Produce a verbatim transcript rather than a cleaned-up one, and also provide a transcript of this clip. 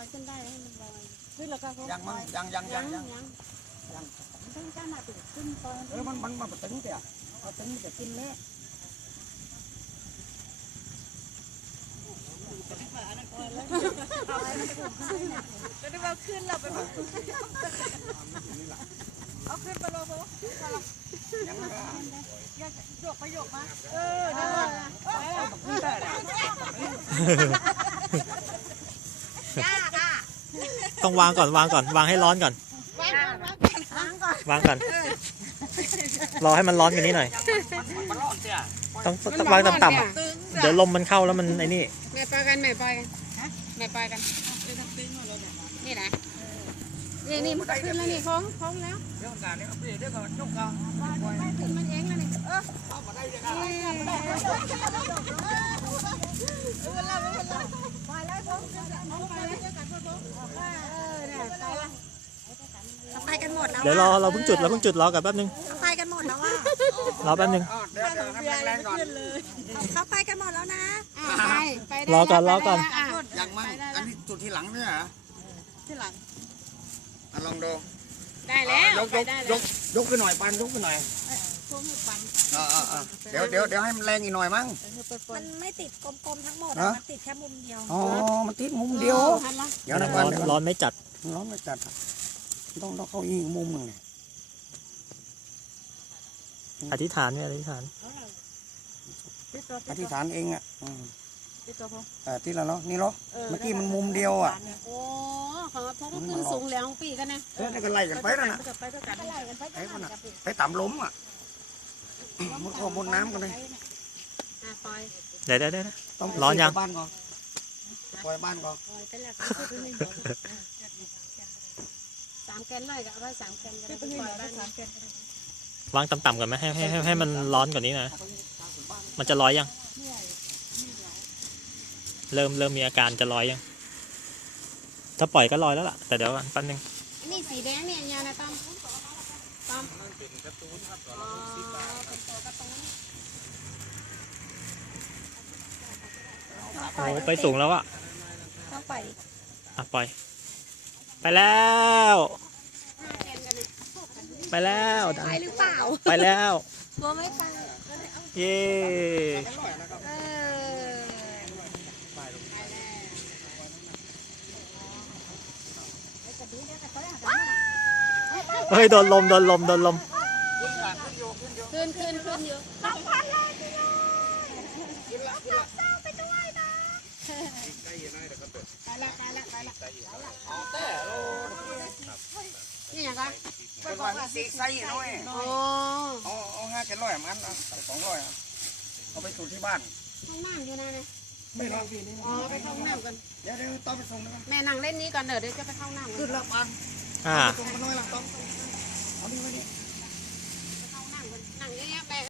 อยขึ้นได้ให้มันลอยขึ้นแล้วก็ยังมั้งยังยังยังยังยังต้องการมาถึงขึ้นตอนเออมันมันมันตึงเตี่ยมันตึงจะกินแม่ก็ได้ว่าขึ้นเราไปเอาขึ้นไปรอปะยังไม่ได้โยกไปโยกมาเออได้ว่าย่าค่ะต้องวางก่อนวางก่อนวางให้ร้อนก่อนวางก่อนวางก่อนวางก่อนรอให้มันร้อนกันนี้หน่อยต้องต้องวางต่ำๆเดี๋ยวลมมันเข้าแล้วมันไอ้นี่แม่ไปกันแม่ไปกันแม่ไปกันนี่นะนี่นี่มันขึ้นแล้วนี่คล้องคล้องแล้วเดี๋ยวการนี้เอาไปเดี๋ยวก่อนยกก่อนไปถึงมันเองแล้วนี่เออเอามาได้ยังไงเออเราไม่เป็นไรไปแล้วคล้องไปแล้วกันพวกเออเนี่ยไปละไปกันหมดแล้วเดี๋ยวรอเราเพิ่งจุดเราเพิ่งจุดรอกันแป๊บนึงไปกันหมดแล้วว่ารอแป๊บนึงเดี๋ยวทำแรงก่อนเขาไปกันหมดแล้วนะไปไปรอก่อนรอก่อนยังมั้งอันนี้จุดที่หลังเนี่ยเหรอที่หลังลองดูได้แล้วยกยกยกยกขึ้นหน่อยปันยกขึ้นหน่อยเดี๋ยวเดี๋ยวเดี๋ยวให้มันแรงอีกหน่อยมั้งมันไม่ติดกลมๆทั้งหมดมันติดแค่มุมเดียวอ๋อมันติดมุมเดียวเดี๋ยวนะปันร้อนไม่จัดร้อนไม่จัดต้องต้องเข้าอีกมุมหนึ่งอธิษฐานเนี่ยอธิษฐานอธิษฐานเองอ่ะอ่าที่ละเนาะนี่เนาะเมื่อกี้มันมุมเดียวอ่ะโอ้ของทุกขึ้นสูงแล้วปีกันนะเออนี่ก็ไล่กันไปแล้วนะไปต่ำล้มอ่ะมุดข้อมุดน้ำกันเลยเดี๋ยวเดี๋ยวเดี๋ยวต้องร้อนยังบ้านก่อนปล่อยบ้านก่อนสามแกนเลยก็เอาไว้สามแกนก็ได้ปล่อยบ้านสามแกนวางต่ำๆก่อนไหมให้ให้ให้มันร้อนกว่านี้นะมันจะร้อยยังเริ่มเริ่มมีอาการจะลอยยังถ้าปล่อยก็ลอยแล้วล่ะแต่เดี๋ยวแป๊บนึงนี่สีแดงเนี่ยยานะต้อมต้อมโอ้ไปสูงแล้วอะต้องไปอ่ะปล่อยไปแล้วไปแล้วไปหรือเปล่าไปแล้วตัวไม่ไปเย้เฮ้ยโดนลมโดนลมโดนลมขึ้นขึ้นขึ้นเยอะสองพันเลยกิโลไปด้วยนะไปละไปละไปละนี่ยังไงเป็นวันสีไส้น้อยโอ้เอาเอาห้าแกนร้อยมันนะสองร้อยเอาไปสูตรที่บ้านห้องน้ำอยู่นะเนี่ยไม่รออ๋อไปเข้าห้องน้ำกันเดี๋ยวเดี๋ยวต้องไปส่งนะแม่นั่งเล่นนี้ก่อนเดี๋ยวเดี๋ยวจะไปเข้าห้องน้ำขึ้นแล้วปันอ่าส่งมาหน่อยละต้องเอานี่ไว้นี่ไปเข้าห้องน้ำกันนั่งเยอะๆไป